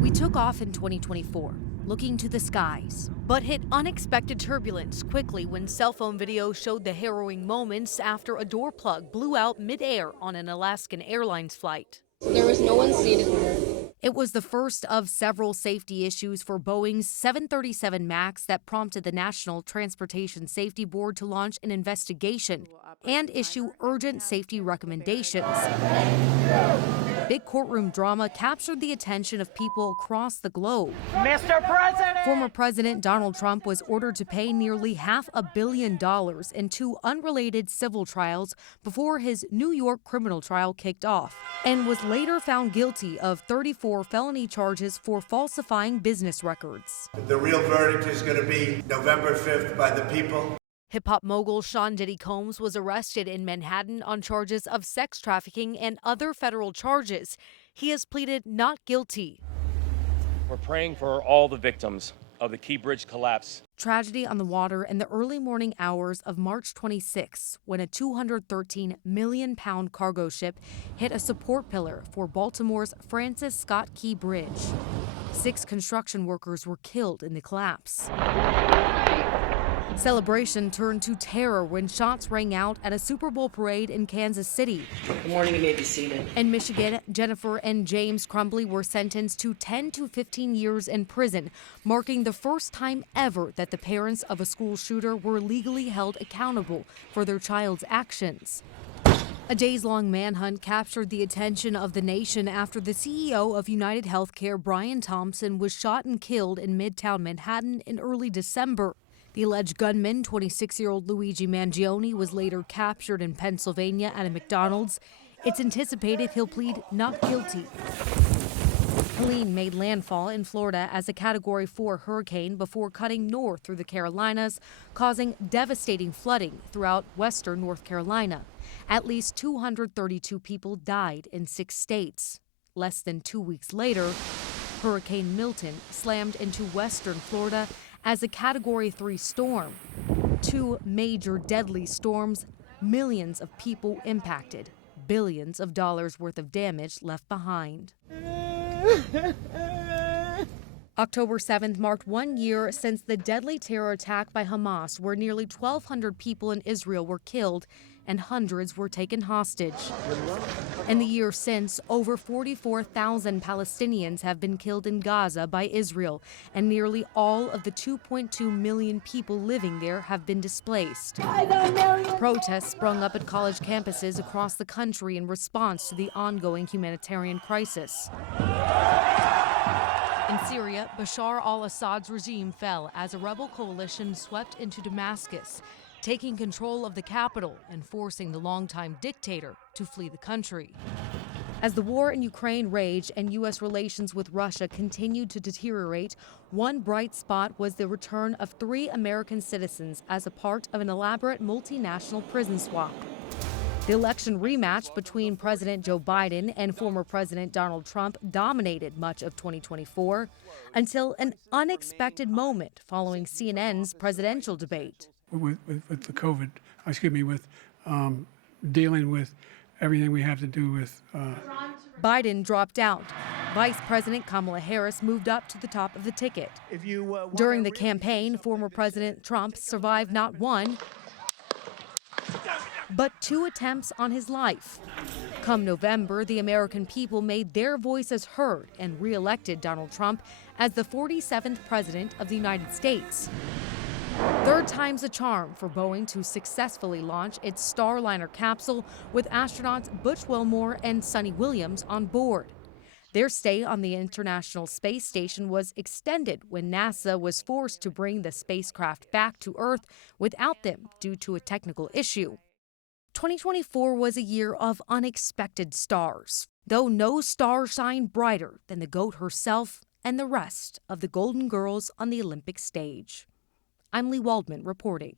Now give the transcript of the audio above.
We took off in 2024, looking to the skies, but hit unexpected turbulence quickly when cell phone video showed the harrowing moments after a door plug blew out midair on an Alaskan Airlines flight. There was no one seated there. It was the first of several safety issues for Boeing's 737 MAX that prompted the National Transportation Safety Board to launch an investigation and issue urgent safety recommendations. Big courtroom drama captured the attention of people across the globe. Mr. President! Former President Donald Trump was ordered to pay nearly $500 million in two unrelated civil trials before his New York criminal trial kicked off, and was later found guilty of 34 felony charges for falsifying business records. The real verdict is going to be November 5th by the people. Hip-hop mogul Sean Diddy Combs was arrested in Manhattan on charges of sex trafficking and other federal charges. He has pleaded not guilty. We're praying for all the victims of the Key Bridge collapse. Tragedy on the water in the early morning hours of March 26, when a 213 million-pound cargo ship hit a support pillar for Baltimore's Francis Scott Key Bridge. 6 construction workers were killed in the collapse. Celebration turned to terror when shots rang out at a Super Bowl parade in Kansas City. Good morning, you may be seated. In Michigan, Jennifer and James Crumbly were sentenced to 10 to 15 years in prison, marking the first time ever that the parents of a school shooter were legally held accountable for their child's actions. A days-long manhunt captured the attention of the nation after the CEO of United Healthcare, Brian Thompson, was shot and killed in Midtown Manhattan in early December. The alleged gunman, 26-year-old Luigi Mangione, was later captured in Pennsylvania at a McDonald's. It's anticipated he'll plead not guilty. Helene made landfall in Florida as a Category 4 hurricane before cutting north through the Carolinas, causing devastating flooding throughout western North Carolina. At least 232 people died in 6 states. Less than 2 weeks later, Hurricane Milton slammed into western Florida as a Category 3 storm. 2 major deadly storms, millions of people impacted, billions of dollars worth of damage left behind. October 7th marked 1 year since the deadly terror attack by Hamas, where nearly 1,200 people in Israel were killed and hundreds were taken hostage. In the year since, over 44,000 Palestinians have been killed in Gaza by Israel, and nearly all of the 2.2 million people living there have been displaced. Protests sprung up at college campuses across the country in response to the ongoing humanitarian crisis. In Syria, Bashar al-Assad's regime fell as a rebel coalition swept into Damascus, taking control of the capital and forcing the longtime dictator to flee the country. As the war in Ukraine raged and U.S. relations with Russia continued to deteriorate, one bright spot was the return of 3 American citizens as a part of an elaborate multinational prison swap. The election rematch between President Joe Biden and former President Donald Trump dominated much of 2024 until an unexpected moment following CNN's presidential debate. With the COVID, with dealing with everything we have to do with. Biden dropped out. Vice President Kamala Harris moved up to the top of the ticket. During the campaign, former President Trump survived not 1, but 2 attempts on his life. Come November, the American people made their voices heard and re-elected Donald Trump as the 47th President of the United States. 3rd time's a charm for Boeing to successfully launch its Starliner capsule with astronauts Butch Wilmore and Sunny Williams on board. Their stay on the International Space Station was extended when NASA was forced to bring the spacecraft back to Earth without them due to a technical issue. 2024 was a year of unexpected stars, though no star shined brighter than the GOAT herself and the rest of the Golden Girls on the Olympic stage. I'm Leigh Waldman reporting.